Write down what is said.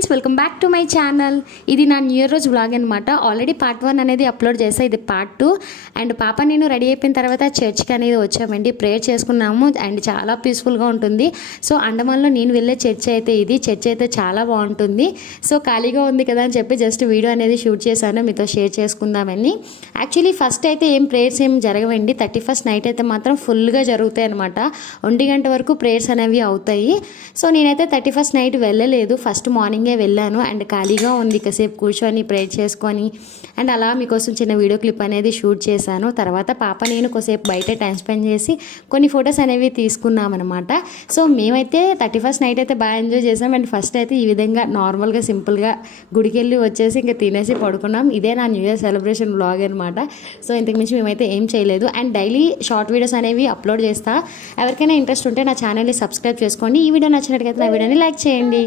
Friends, welcome back to my channel. ఇది నా new year రోజు వ్లాగ్ అనమాట. ఆల్రెడీ పార్ట్ 1 అనేది అప్లోడ్ చేసా, ఇది పార్ట్ 2. అండ్ పాప నేను రెడీ అయిపోయిన తర్వాత చర్చ్కి అనేది వచ్చామండి, ప్రేయర్ చేసుకున్నాము. అండ్ చాలా పీస్ఫుల్గా ఉంటుంది. సో అండమాన్లో నేను వెళ్ళే చర్చ్ అయితే ఇది. చర్చ్ అయితే చాలా బాగుంటుంది. సో ఖాళీగా ఉంది కదా అని చెప్పి జస్ట్ వీడియో అనేది షూట్ చేశాను, మీతో షేర్ చేసుకుందామని. యాక్చువల్లీ ఫస్ట్ అయితే ఏం ప్రేయర్స్ ఏం జరగవండి. 31st నైట్ అయితే మాత్రం ఫుల్గా జరుగుతాయి అనమాట. 1 గంట వరకు ప్రేయర్స్ అనేవి అవుతాయి. సో నేనైతే 31st నైట్ వెళ్ళలేదు, ఫస్ట్ మార్నింగే వెళ్ళాను. అండ్ ఖాళీగా ఉంది, కాసేపు కూర్చొని ప్రేయర్ చేసుకొని అండ్ అలా మీకోసం చిన్న వీడియో క్లిప్ అనేది షూట్ చేశాను. తర్వాత పాప నేను కొద్దిసేపు బయట టైం స్పెండ్ చేసి కొన్ని ఫొటోస్ అనేవి తీసుకున్నాం అనమాట. సో మేమైతే 31st నైట్ అయితే బాగా ఎంజాయ్ చేసాం. అండ్ ఫస్ట్ అయితే ఈ విధంగా నార్మల్గా సింపుల్గా గుడికి వెళ్ళి వచ్చేసి ఇంకా తినేసి పడుకున్నాం. ఇదే నా న్యూ ఇయర్ సెలబ్రేషన్ వ్లాగ్ అనమాట. సో ఇంతకుమించి మేమైతే ఏం చేయలేదు. అండ్ డైలీ షార్ట్ వీడియోస్ అనేవి అప్లోడ్ చేస్తా. ఎవరికైనా ఇంట్రెస్ట్ ఉంటే నా ఛానల్ని సబ్స్క్రైబ్ చేసుకోండి. ఈ వీడియో నచ్చినట్లయితే నా వీడియోని లైక్ చేయండి.